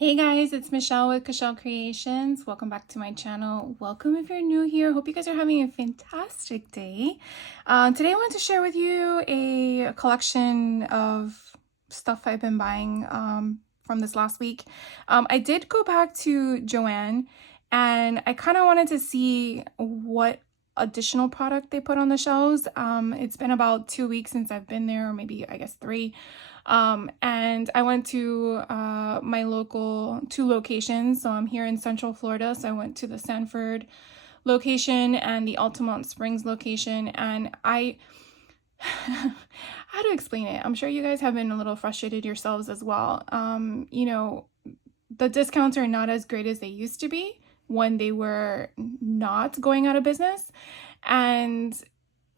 Hey guys, it's Michelle with Michelle Creations. Welcome back to my channel. Welcome if you're new here. Hope you guys are having a fantastic day. Today I want to share with you a collection of stuff I've been buying from this last week. I did go back to Joann and I kind of wanted to see what additional product they put on the shelves. It's been about 2 weeks since I've been there, or maybe I guess 3. And I went to my local 2 locations. So I'm here in Central Florida. So I went to the Sanford location and the Altamont Springs location. And how to explain it? I'm sure you guys have been a little frustrated yourselves as well. The discounts are not as great as they used to be when they were not going out of business. And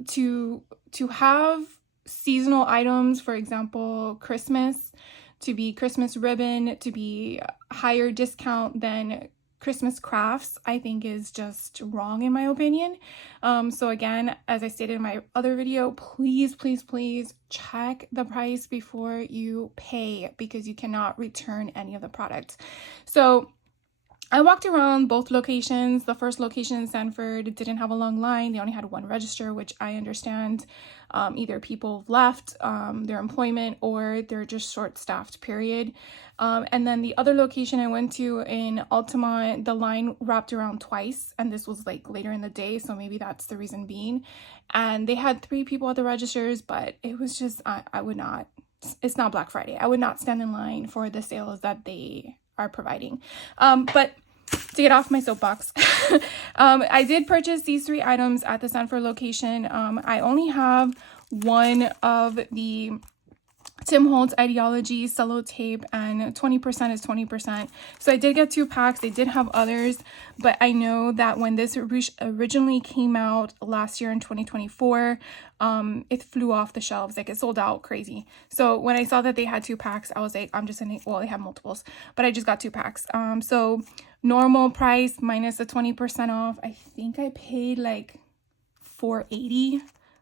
to have seasonal items, for example, Christmas, to be Christmas ribbon, to be higher discount than Christmas crafts, I think is just wrong in my opinion. So again, as I stated in my other video, please check the price before you pay, because you cannot return any of the products. So I walked around both locations. The first location in Sanford didn't have a long line. They only had 1 register, which I understand. Either people left their employment or they're just short-staffed, period. And then the other location I went to in Altamont, the line wrapped around twice, and this was like later in the day, so maybe that's the reason being. And they had 3 people at the registers, but it was just, I would not, it's not Black Friday. I would not stand in line for the sales that they are providing. But to get off my soapbox, I did purchase these 3 items at the Sanford location. I only have one of the Tim Holtz Ideology cello tape, and 20% is 20%. So I did get 2 packs. They did have others, but I know that when this originally came out last year in 2024, it flew off the shelves. Like, it sold out crazy. So when I saw that they had 2 packs, I was like, I'm just gonna, well, they have multiples, but I just got 2 packs. So normal price minus the 20% off, I think I paid like $4.80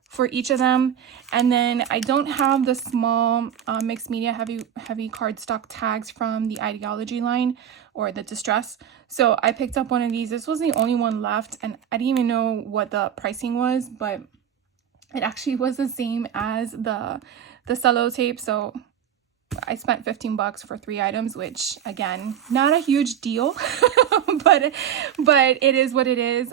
for each of them. And then I don't have the small mixed media heavy cardstock tags from the Ideology line or the Distress. So I picked up one of these. This was the only one left, and I didn't even know what the pricing was, but it actually was the same as the cello tape. So I spent $15 for 3 items, which again, not a huge deal, but it is what it is.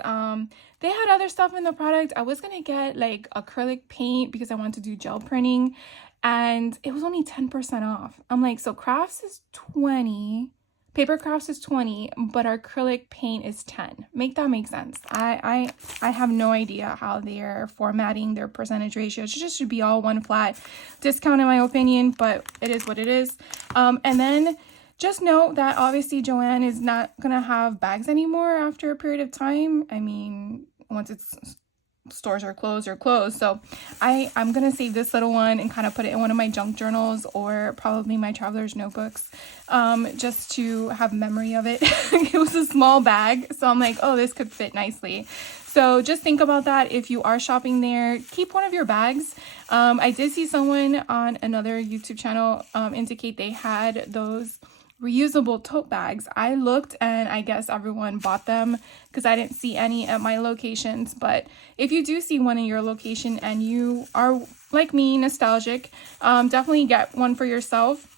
They had other stuff in the product. I was gonna get like acrylic paint because I want to do gel printing, and it was only 10% off. I'm like, so crafts is 20, paper crafts is 20, but acrylic paint is 10. Make that make sense. I have no idea how they're formatting their percentage ratios. It just should be all one flat discount in my opinion, but it is what it is. And then just note that obviously Joann is not gonna have bags anymore after a period of time. I mean, once stores are closed. So I'm gonna save this little one and kind of put it in one of my junk journals or probably my traveler's notebooks, just to have memory of it. It was a small bag, so I'm like, oh, this could fit nicely. So just think about that. If you are shopping there, keep one of your bags. I did see someone on another YouTube channel indicate they had those reusable tote bags. I looked and I guess everyone bought them because I didn't see any at my locations. But if you do see one in your location and you are like me, nostalgic, definitely get one for yourself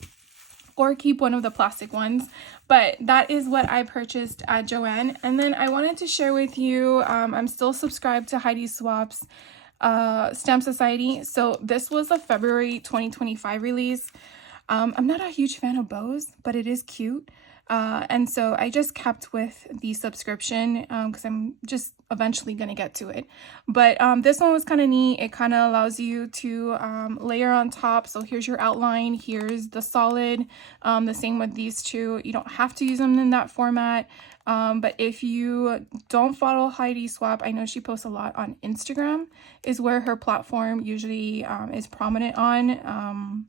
or keep one of the plastic ones. But that is what I purchased at Joann. And then I wanted to share with you, I'm still subscribed to Heidi Swap's Stamp Society. So this was a February 2025 release. I'm not a huge fan of bows, but it is cute. And so I just kept with the subscription because I'm just eventually going to get to it. But this one was kind of neat. It kind of allows you to layer on top. So here's your outline. Here's the solid. The same with these 2. You don't have to use them in that format. But if you don't follow Heidi Swap, I know she posts a lot on Instagram, is where her platform usually is prominent on.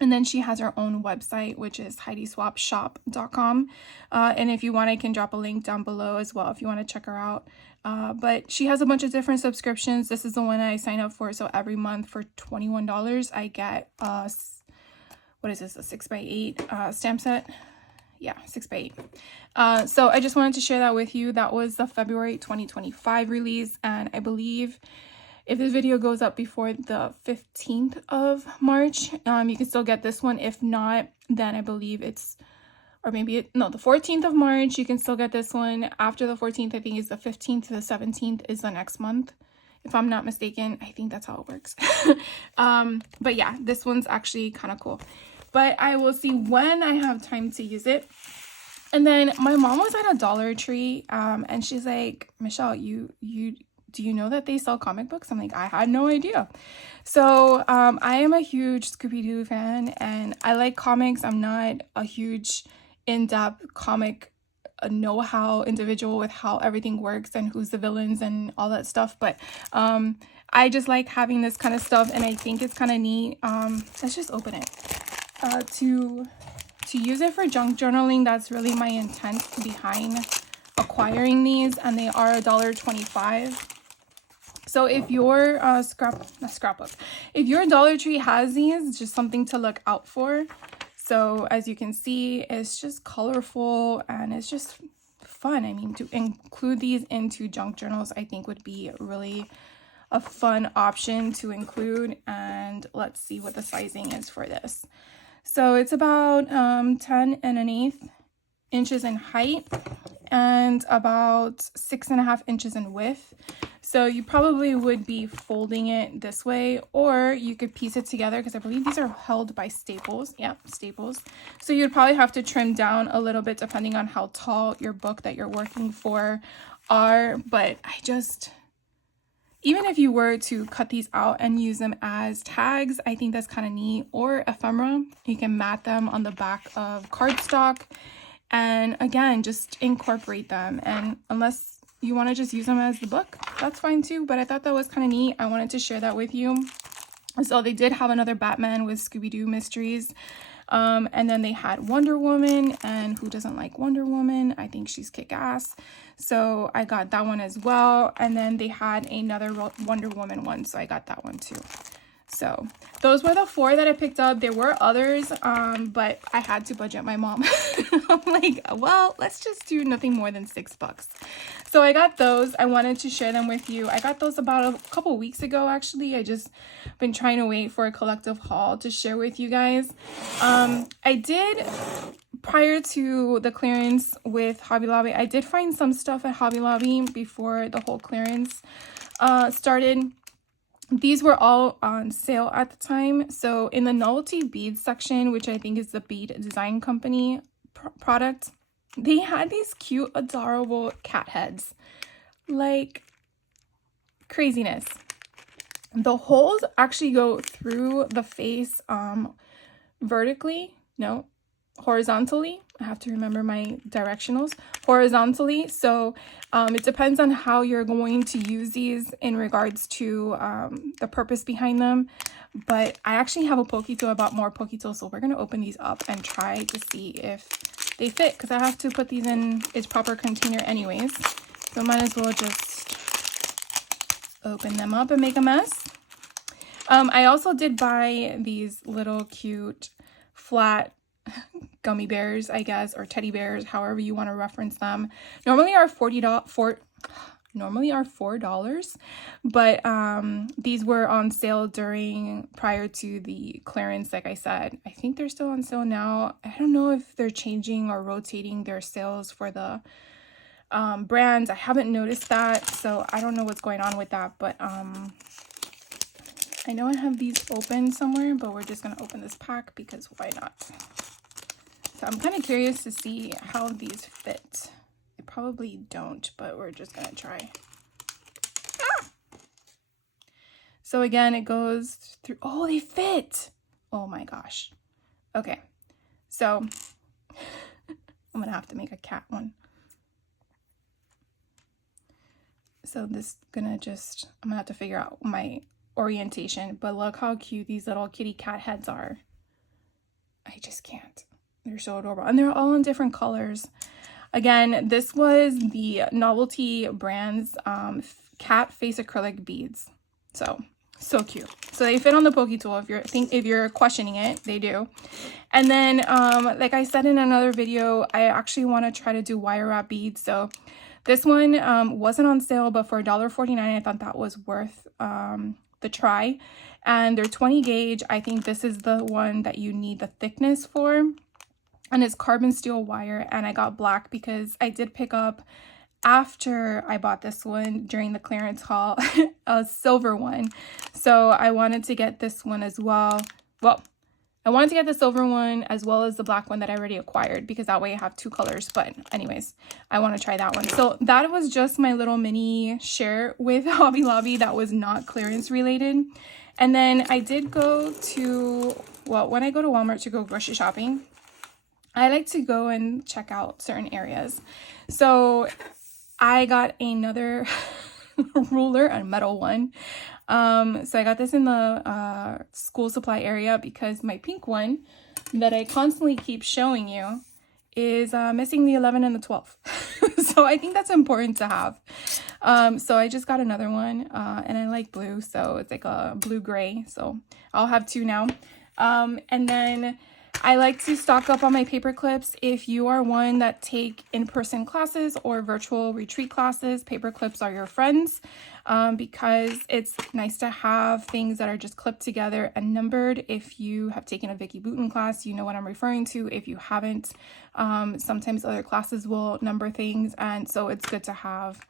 And then she has her own website, which is HeidiSwapShop.com. And if you want, I can drop a link down below as well if you want to check her out. But she has a bunch of different subscriptions. This is the one I sign up for. So every month for $21, I get, what is this, a 6x8 stamp set? Yeah, 6x8. So I just wanted to share that with you. That was the February 2025 release, and I believe if this video goes up before the 15th of March, you can still get this one. If not, then I believe it's, or maybe no, the 14th of March, you can still get this one. After the 14th, I think is the 15th to the 17th is the next month, if I'm not mistaken. I think that's how it works. But yeah, this one's actually kind of cool. But I will see when I have time to use it. And then my mom was at a Dollar Tree, and she's like, Michelle, do you know that they sell comic books? I'm like, I had no idea. So I am a huge Scooby-Doo fan, and I like comics. I'm not a huge in-depth comic know-how individual with how everything works and who's the villains and all that stuff. But I just like having this kind of stuff, and I think it's kind of neat. Let's just open it. To use it for junk journaling, that's really my intent behind acquiring these, and they are $1.25. So if your if your Dollar Tree has these, it's just something to look out for. So as you can see, it's just colorful and it's just fun. I mean, to include these into junk journals, I think would be really a fun option to include. And let's see what the sizing is for this. So it's about 10 1/8 inches in height and about 6.5 inches in width. So you probably would be folding it this way, or you could piece it together, because I believe these are held by staples. Yeah, staples. So you'd probably have to trim down a little bit depending on how tall your book that you're working for are. But even if you were to cut these out and use them as tags, I think that's kind of neat. Or ephemera, you can mat them on the back of cardstock. And again, just incorporate them. And unless you want to just use them as the book, that's fine too. But I thought that was kind of neat. I wanted to share that with you. So they did have another Batman with Scooby-Doo mysteries. And then they had Wonder Woman, and who doesn't like Wonder Woman? I think she's kick-ass. So I got that one as well. And then they had another Wonder Woman one, so I got that one too. So those were the 4 that I picked up. There were others, but I had to budget my mom. I'm like, well, let's just do nothing more than $6. So I got those. I wanted to share them with you. I got those about a couple weeks ago, actually. I just been trying to wait for a collective haul to share with you guys. I did, prior to the clearance with Hobby Lobby, I did find some stuff at Hobby Lobby before the whole clearance started. These were all on sale at the time. So in the novelty beads section, which I think is the bead design company product, they had these cute, adorable cat heads. Like, craziness. The holes actually go through the face horizontally. I have to remember my directionals. Horizontally. So it depends on how you're going to use these in regards to the purpose behind them. But I actually have a Pokito. I bought more Pokitos, so we're going to open these up and try to see if they fit, because I have to put these in its proper container anyways. So might as well just open them up and make a mess. I also did buy these little cute flat gummy bears, I guess, or teddy bears, however you want to reference them. Normally are $4, but these were on sale prior to the clearance. Like I said, I think they're still on sale now. I don't know if they're changing or rotating their sales for the brands. I haven't noticed that, so I don't know what's going on with that. But I know I have these open somewhere, but we're just gonna open this pack because why not? So I'm kind of curious to see how these fit. They probably don't, but we're just gonna try. So again, it goes through. Oh, they fit. Oh my gosh. Okay, so I'm gonna have to make a cat one. So this I'm gonna have to figure out my orientation, but look how cute these little kitty cat heads are. I just can't. They're so adorable, and they're all in different colors. Again, this was the Novelty Brands cat face acrylic beads. So So cute. So they fit on the Poke Tool. If you're questioning it, they do. And then, like I said in another video, I actually want to try to do wire wrap beads. So this one wasn't on sale, but for $1.49, I thought that was worth the try. And they're 20 gauge. I think this is the one that you need the thickness for. And it's carbon steel wire. And I got black because I did pick up, after I bought this one during the clearance haul, a silver one. So I wanted to get this one as well. Well, I wanted to get the silver one as well as the black one that I already acquired, because that way I have two colors. But anyways, I want to try that one. So that was just my little mini share with Hobby Lobby that was not clearance related. And then I did go to, well, when I go to Walmart to go grocery shopping, I like to go and check out certain areas. So I got another ruler, a metal one. So I got this in the school supply area because my pink one that I constantly keep showing you is missing the 11 and the 12. So I think that's important to have. So I just got another one, and I like blue, so it's like a blue gray. So I'll have two now. And then I like to stock up on my paper clips. If you are one that take in-person classes or virtual retreat classes, paper clips are your friends, because it's nice to have things that are just clipped together and numbered. If you have taken a Vicky Boutin class, you know what I'm referring to. If you haven't, sometimes other classes will number things, and so it's good to have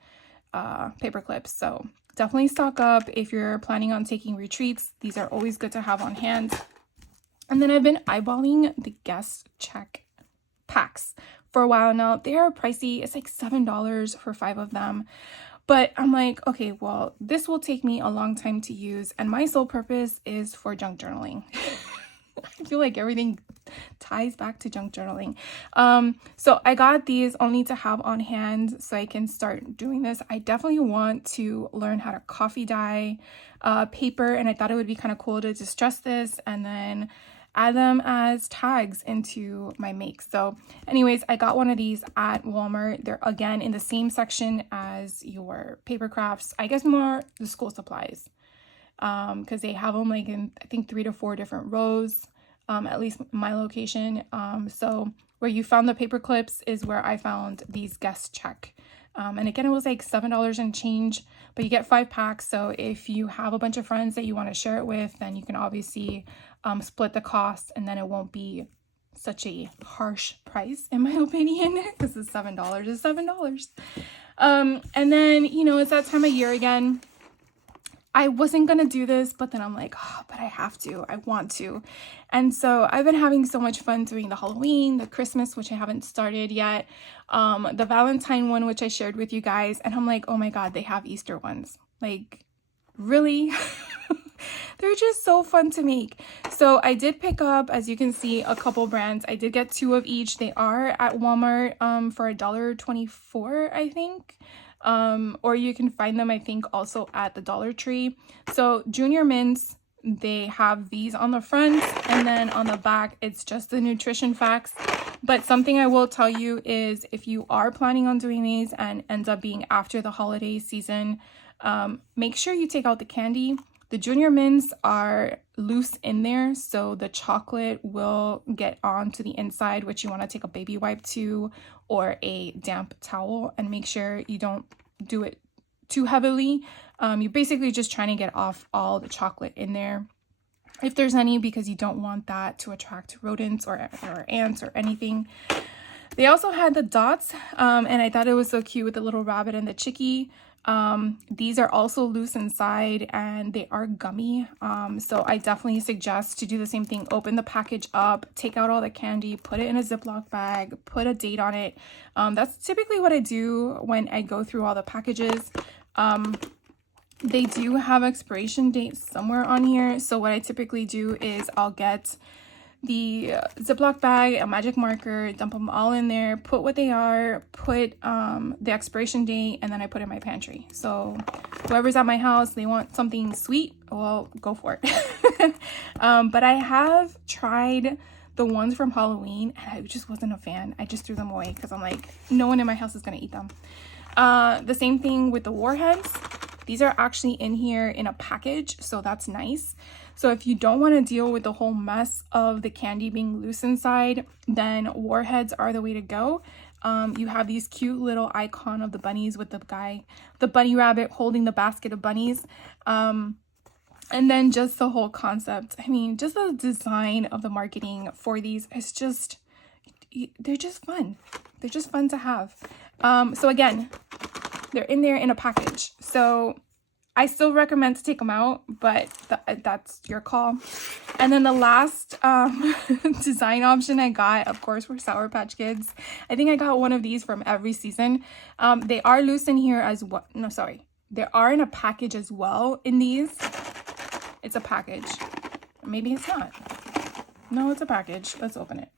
paper clips. So definitely stock up if you're planning on taking retreats. These are always good to have on hand. And then I've been eyeballing the guest check packs for a while now. They are pricey. It's like $7 for 5 of them. But I'm like, okay, well, this will take me a long time to use. And my sole purpose is for junk journaling. I feel like everything ties back to junk journaling. So I got these only to have on hand so I can start doing this. I definitely want to learn how to coffee dye paper. And I thought it would be kind of cool to distress this and then add them as tags into my makes. So anyways, I got one of these at Walmart. They're again in the same section as your paper crafts. I guess more the school supplies, because they have them like in, I think, 3 to 4 different rows, at least my location. So where you found the paper clips is where I found these guest check. And again, it was like $7 and change, but you get 5 packs. So if you have a bunch of friends that you want to share it with, then you can obviously split the cost, and then it won't be such a harsh price, in my opinion, because it's $7 is $7. And then, you know, it's that time of year again. I wasn't going to do this, but then I'm like, oh, but I have to. I want to. And so I've been having so much fun doing the Halloween, the Christmas, which I haven't started yet, the Valentine one, which I shared with you guys. And I'm like, oh my God, they have Easter ones. Like, really? They're just so fun to make. So I did pick up, as you can see, a couple brands. I did get 2 of each. They are at Walmart for $1.24, I think. Or you can find them, I think, also at the Dollar Tree. So Junior Mints, they have these on the front, and then on the back, it's just the nutrition facts. But something I will tell you is if you are planning on doing these and ends up being after the holiday season, make sure you take out the candy. The Junior Mints are loose in there, so the chocolate will get onto the inside, which you want to take a baby wipe to or a damp towel, and make sure you don't do it too heavily. You're basically just trying to get off all the chocolate in there, if there's any, because you don't want that to attract rodents or ants or anything. They also had the dots, and I thought it was so cute with the little rabbit and the chickie. These are also loose inside and they are gummy. So I definitely suggest to do the same thing. Open the package up, take out all the candy, put it in a Ziploc bag, put a date on it. That's typically what I do when I go through all the packages. They do have expiration dates somewhere on here. So what I typically do is I'll get the Ziploc bag, a magic marker, dump them all in there, put what they are, put the expiration date, and then I put it in my pantry. So whoever's at my house, they want something sweet, well, go for it. But I have tried the ones from Halloween, and I just wasn't a fan. I just threw them away because I'm like, no one in my house is going to eat them. The same thing with the warheads. These are actually in here in a package, so that's nice. So if you don't want to deal with the whole mess of the candy being loose inside, then Warheads are the way to go. You have these cute little icon of the bunnies with the bunny rabbit holding the basket of bunnies. And then just the whole concept. I mean, just the design of the marketing for these is just, they're just fun. They're just fun to have. So again, they're in there in a package. So I still recommend to take them out, but that's your call. And then the last design option I got, of course, were Sour Patch Kids. I think I got one of these from every season. They are loose in here as well. No, sorry. They are in a package as well in these. It's a package. Maybe it's not. No, it's a package. Let's open it.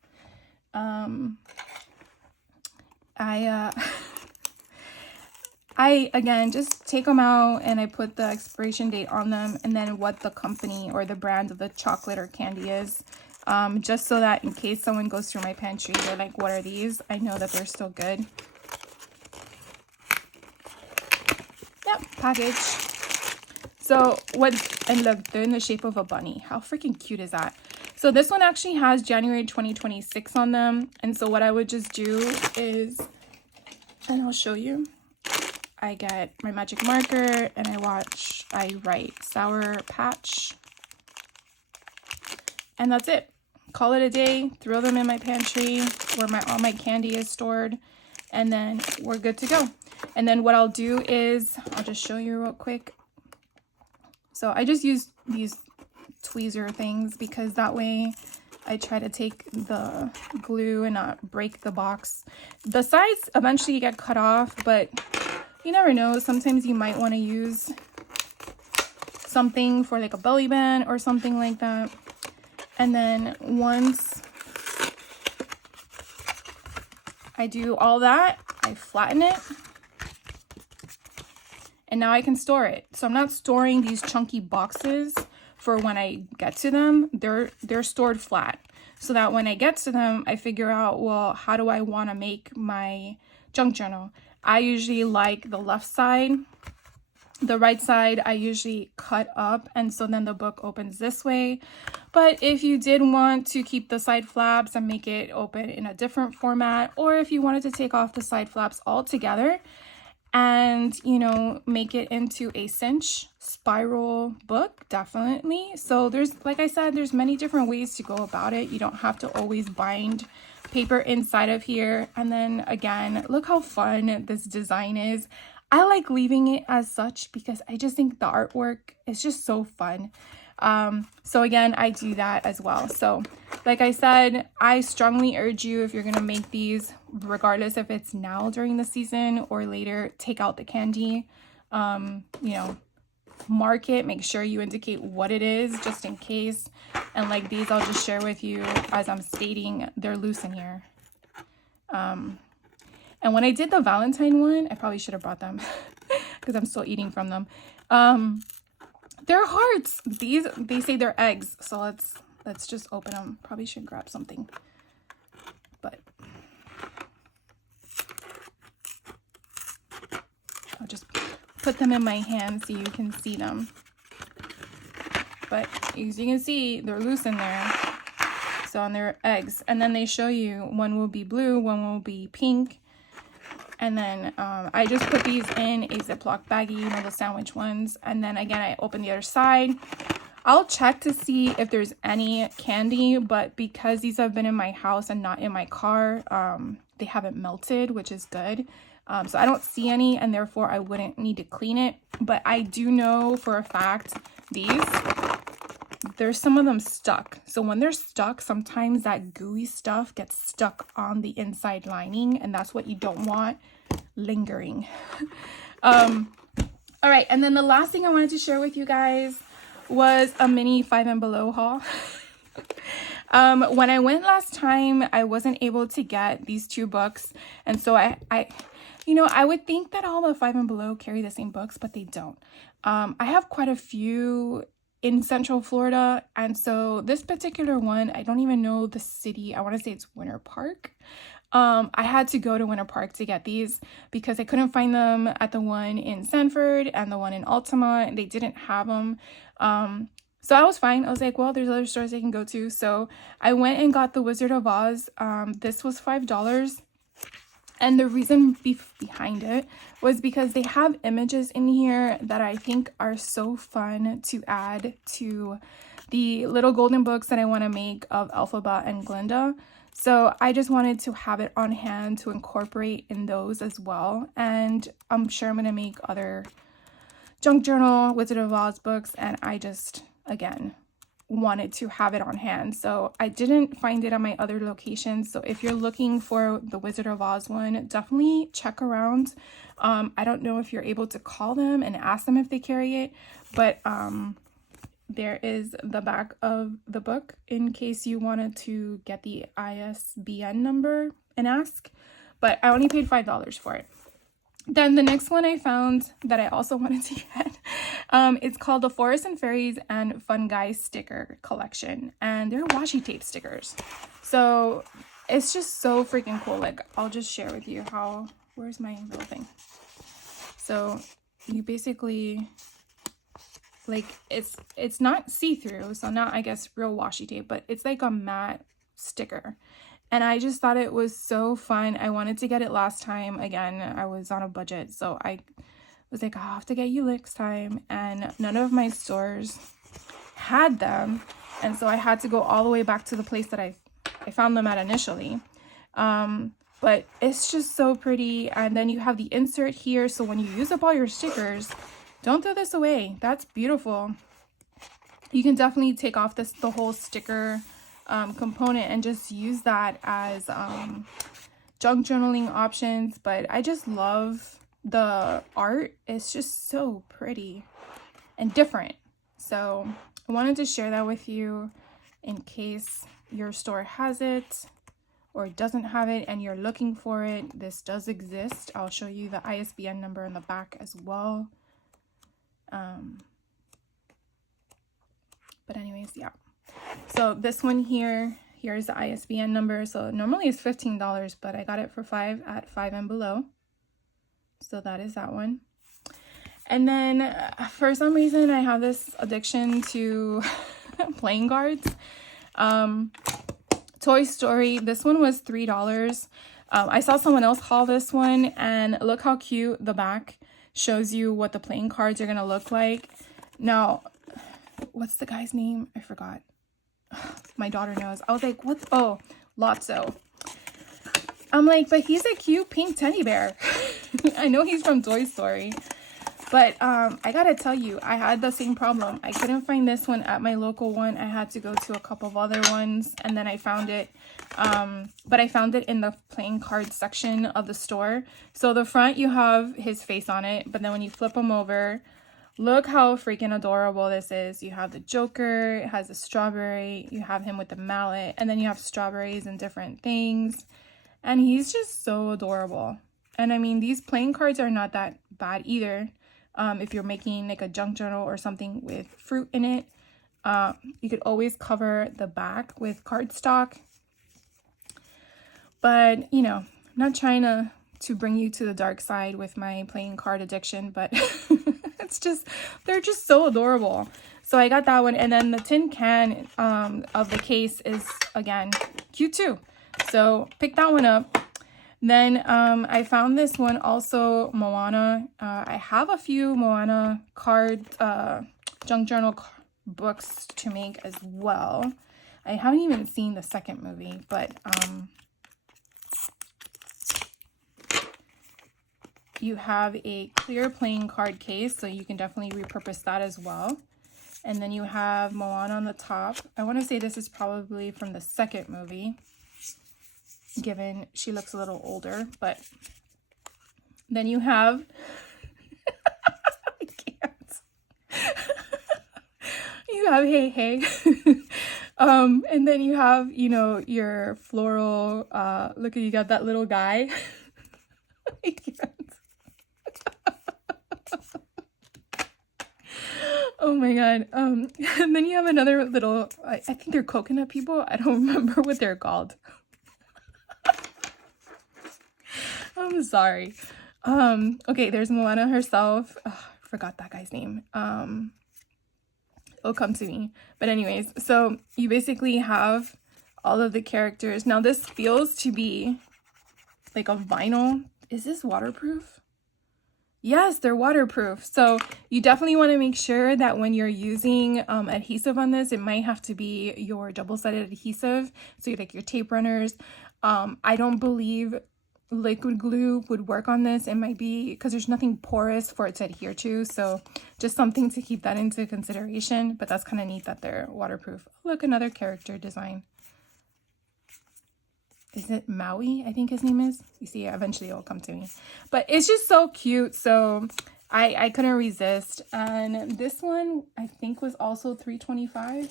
I again just take them out and I put the expiration date on them and then what the company or the brand of the chocolate or candy is, just so that in case someone goes through my pantry, they're like, what are these? I know that they're still good. Yep, package. So and look, they're in the shape of a bunny. How freaking cute is that? So this one actually has January 2026 on them. And so what I would just do is, and I'll show you, I get my magic marker and I write Sour Patch. And that's it. Call it a day, throw them in my pantry where all my candy is stored, and then we're good to go. And then what I'll do is, I'll just show you real quick. So I just use these tweezer things because that way I try to take the glue and not break the box. The sides eventually get cut off, but you never know. Sometimes you might want to use something for like a belly band or something like that. And then once I do all that, I flatten it. And now I can store it. So I'm not storing these chunky boxes for when I get to them. They're stored flat. So that when I get to them, I figure out, well, how do I want to make my junk journal? I usually like the left side. The right side, I usually cut up. And so then the book opens this way. But if you did want to keep the side flaps and make it open in a different format, or if you wanted to take off the side flaps altogether, and, you know, make it into a cinch spiral book, definitely. So there's, like I said, there's many different ways to go about it. You don't have to always bind paper inside of here. And then again, look how fun this design is. I like leaving it as such because I just think the artwork is just so fun. So again, I do that as well. So like I said, I strongly urge you, if you're going to make these, regardless if it's now during the season or later, take out the candy, you know, mark it, make sure you indicate what it is just in case. And like these, I'll just share with you as I'm stating, they're loose in here. And when I did the Valentine one, I probably should have brought them because I'm still eating from them. They're hearts. These, they say they're eggs. So let's just open them. Probably should grab something. But I'll just put them in my hand so you can see them. But as you can see, they're loose in there. So on their eggs. And then they show you one will be blue, one will be pink. And then I just put these in a Ziploc baggie, you know, the sandwich ones. And then again, I open the other side. I'll check to see if there's any candy, but because these have been in my house and not in my car, they haven't melted, which is good. So I don't see any, and therefore I wouldn't need to clean it. But I do know for a fact there's some of them stuck. So when they're stuck, sometimes that gooey stuff gets stuck on the inside lining, and that's what you don't want lingering. All right, and then the last thing I wanted to share with you guys was a mini 5 and Below haul. When I went last time, I wasn't able to get these 2 books, and so I you know, I would think that all the 5 and Below carry the same books, but they don't. I have quite a few in Central Florida, and so this particular one, I don't even know the city. I want to say it's Winter Park. I had to go to Winter Park to get these because I couldn't find them at the one in Sanford and the one in Altamont, and they didn't have them. So I was fine. I was like, well, there's other stores I can go to. So I went and got the Wizard of Oz. This was $5. And the reason behind it was because they have images in here that I think are so fun to add to the little golden books that I want to make of Elphaba and Glinda. So I just wanted to have it on hand to incorporate in those as well. And I'm sure I'm going to make other junk journal Wizard of Oz books, and I just, again, wanted to have it on hand. So I didn't find it at my other locations. So if you're looking for the Wizard of Oz one, definitely check around. I don't know if you're able to call them and ask them if they carry it, but there is the back of the book in case you wanted to get the ISBN number and ask, but I only paid $5 for it. Then the next one I found that I also wanted to get, it's called the Forest and Fairies and Fun Guys sticker collection, and they're washi tape stickers. So it's just so freaking cool. Like, I'll just share with you how, where's my little thing? So you basically, like, it's not see-through, so not, I guess, real washi tape, but it's like a matte sticker. And I just thought it was so fun. I wanted to get it last time. Again, I was on a budget, so I was like, I'll have to get you next time. And none of my stores had them. And so I had to go all the way back to the place that I found them at initially. But it's just so pretty. And then you have the insert here. So when you use up all your stickers, don't throw this away. That's beautiful. You can definitely take off the whole sticker component and just use that as junk journaling options. But I just love the art. It's just so pretty and different. So I wanted to share that with you in case your store has it or doesn't have it and you're looking for it. This does exist. I'll show you the ISBN number in the back as well. But anyways, yeah. So this one here's the ISBN number. So normally it's $15, but I got it for $5 at 5 and below. So that is that one. And then for some reason, I have this addiction to playing cards. Toy Story, this one was $3. I saw someone else haul this one, and look how cute the back shows you what the playing cards are going to look like. Now, what's the guy's name? I forgot. My daughter knows. I was like, what's, oh, Lotso. I'm like, but he's a cute pink teddy bear. I know he's from Toy Story. But I gotta tell you, I had the same problem. I couldn't find this one at my local one. I had to go to a couple of other ones, and then I found it. But I found it in the playing cards section of the store. So the front, you have his face on it, but then when you flip him over, look how freaking adorable this is. You have the Joker, it has a strawberry, you have him with the mallet, and then you have strawberries and different things. And he's just so adorable. And I mean, these playing cards are not that bad either. If you're making like a junk journal or something with fruit in it, you could always cover the back with cardstock. But, you know, I'm not trying to bring you to the dark side with my playing card addiction, but it's just, they're just so adorable. So I got that one. And then the tin can of the case is, again, cute too. So pick that one up. Then I found this one also, Moana. I have a few Moana junk journal books to make as well. I haven't even seen the second movie, but you have a clear playing card case, so you can definitely repurpose that as well. And then you have Moana on the top. I want to say this is probably from the second movie, given she looks a little older. But then you have I can't. You have Hey Hey. And then you have, you know, your floral, look at, you got that little guy. I can't. Oh my god. And then you have another little, I think they're coconut people. I don't remember what they're called. I'm sorry. Okay, there's Moana herself. Ugh, I forgot that guy's name. It'll come to me. But anyways, so you basically have all of the characters. Now this feels to be like a vinyl. Is this waterproof? Yes, they're waterproof. So you definitely want to make sure that when you're using adhesive on this, it might have to be your double-sided adhesive. So you like your tape runners. I don't believe liquid glue would work on this. It might be because there's nothing porous for it to adhere to. So just something to keep that into consideration. But that's kind of neat that they're waterproof. Look, another character design. Is it Maui? I think his name is. You see, eventually it'll come to me. But it's just so cute. So I couldn't resist. And this one, I think, was also $3.25.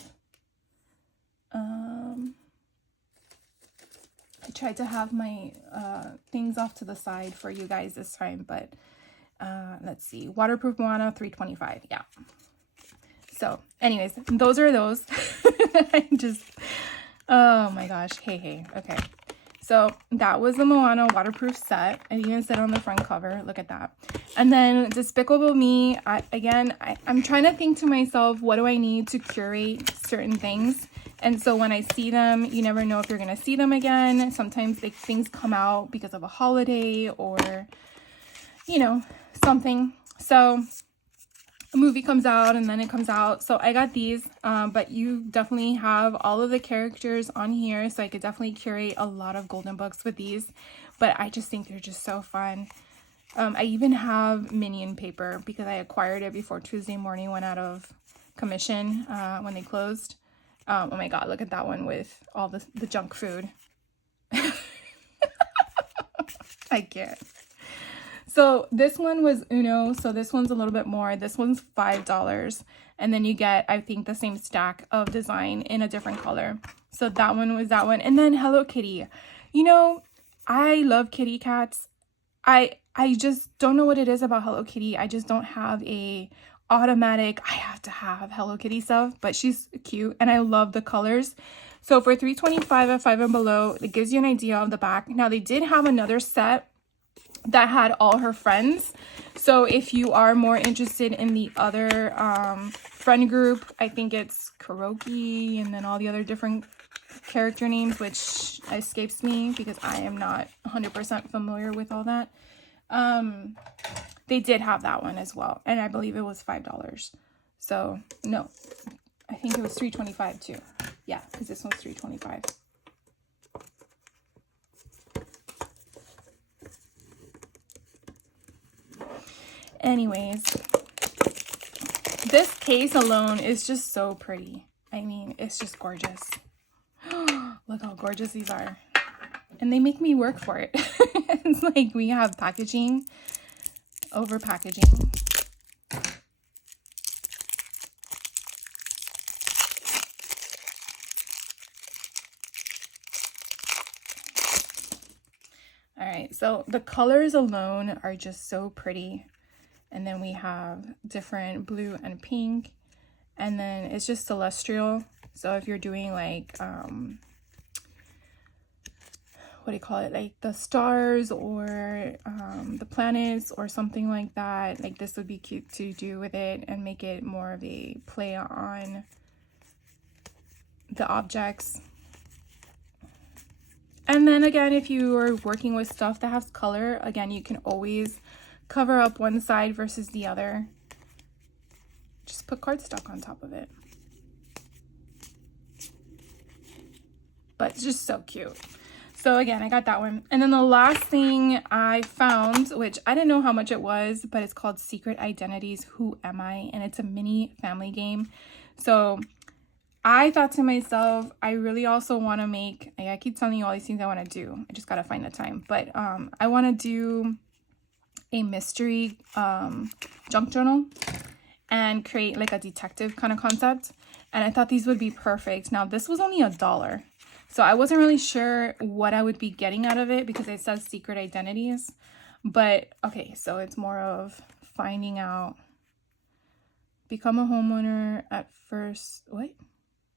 I tried to have my things off to the side for you guys this time. But let's see. Waterproof Moana, $3.25. Yeah. So anyways, those are those. I just, oh my gosh. Hey. Okay. So that was the Moana waterproof set. It even said on the front cover. Look at that. And then Despicable Me. I'm trying to think to myself, what do I need to curate certain things? And so when I see them, you never know if you're going to see them again. Sometimes things come out because of a holiday or, you know, something. So a movie comes out and then it comes out. So I got these, but you definitely have all of the characters on here. So I could definitely curate a lot of golden books with these, but I just think they're just so fun. I even have Minion paper because I acquired it before Tuesday morning went out of commission when they closed. Oh my God, look at that one with all the junk food. I can't. So this one was Uno. So this one's a little bit more. This one's $5. And then you get, I think, the same stack of design in a different color. So that one was that one. And then Hello Kitty. You know, I love kitty cats. I just don't know what it is about Hello Kitty. I just don't have a automatic, I have to have Hello Kitty stuff. But she's cute and I love the colors. So for $3.25 at 5 and Below, it gives you an idea of the back. Now they did have another set that had all her friends. So if you are more interested in the other friend group, I think it's Kuroki and then all the other different character names, which escapes me because I am not 100% familiar with all that. They did have that one as well. And I believe it was $5. So no, I think it was $3.25 too. Yeah, because this one's $3.25. Anyways, this case alone is just so pretty. I mean, it's just gorgeous. Look how gorgeous these are. And they make me work for it. It's like we have packaging over packaging. All right, so the colors alone are just so pretty. And then we have different blue and pink. And then it's just celestial. So if you're doing like, what do you call it? Like the stars or the planets or something like that. Like this would be cute to do with it and make it more of a play on the objects. And then again, if you are working with stuff that has color, again, you can always cover up one side versus the other. Just put cardstock on top of it. But it's just so cute. So again, I got that one. And then the last thing I found, which I didn't know how much it was, but it's called Secret Identities, Who Am I? And it's a mini family game. So I thought to myself, I really also want to make, I keep telling you all these things I want to do. I just got to find the time. But I want to do a mystery junk journal and create like a detective kind of concept. And I thought these would be perfect. Now this was only $1. So I wasn't really sure what I would be getting out of it because it says secret identities. But okay, so it's more of finding out. Become a homeowner at first, what?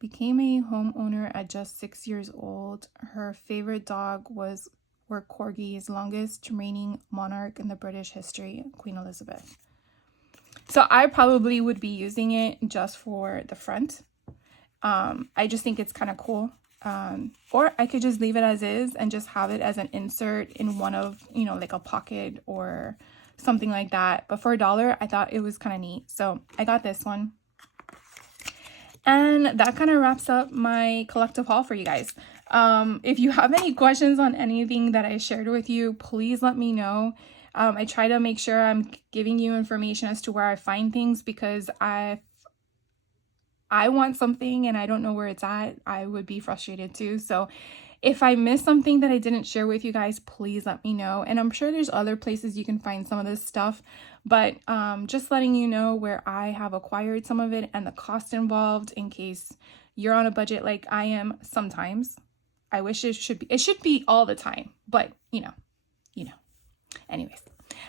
Became a homeowner at just 6 years old. Her favorite dog was were Corgi's longest reigning monarch in the British history, Queen Elizabeth. So I probably would be using it just for the front. I just think it's kind of cool. Or I could just leave it as is and just have it as an insert in one of, you know, like a pocket or something like that. But for $1, I thought it was kind of neat. So I got this one. And that kind of wraps up my collective haul for you guys. If you have any questions on anything that I shared with you, please let me know. I try to make sure I'm giving you information as to where I find things, because I want something and I don't know where it's at, I would be frustrated too. So if I missed something that I didn't share with you guys, please let me know. And I'm sure there's other places you can find some of this stuff, but just letting you know where I have acquired some of it and the cost involved, in case you're on a budget like I am sometimes. I wish it should be all the time, but you know. Anyways,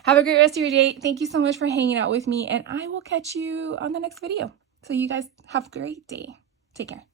have a great rest of your day. Thank you so much for hanging out with me, and I will catch you on the next video. So you guys have a great day. Take care.